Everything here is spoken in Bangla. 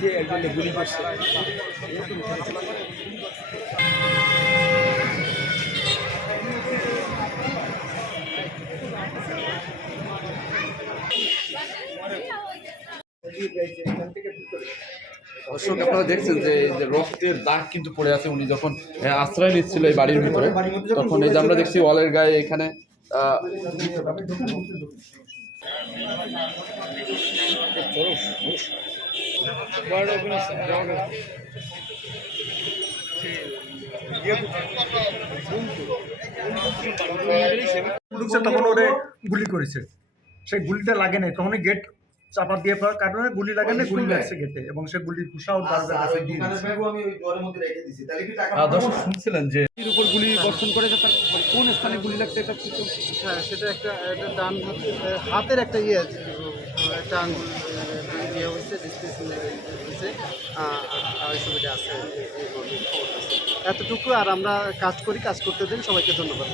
যে একজন গুলি করছে। দর্শক আপনারা দেখছেন যে যে রক্তের দাগ কিন্তু পড়ে আছে। উনি যখন আশ্রয় নিচ্ছিল এই বাড়ির ভিতরে, তখন এই যে আমরা দেখছি ওয়ালের গায়ে এখানে তখন ওরে গুলি করেছে। সেই গুলিটা লাগে নাই। তখনই গেট চাপা দিয়ে পড়ার কারণে গুলি লাগে না গুলি লাগছে গেটে এবং সে গুলি কুশাও দারোগার কাছে দিয়ে দর্শক শুনছিলেন যে এর উপর গুলি বর্ষণ করে যে তার কোন স্থানে গুলি লাগছে এটা হ্যাঁ সেটা একটা একটা ডান হাতের একটা ইয়ে আছে একটা আঙ্গুল। ইয়ে হয়েছে আছে। এতটুকু আর আমরা কাজ করি কাজ করতে দিন সবাইকে ধন্যবাদ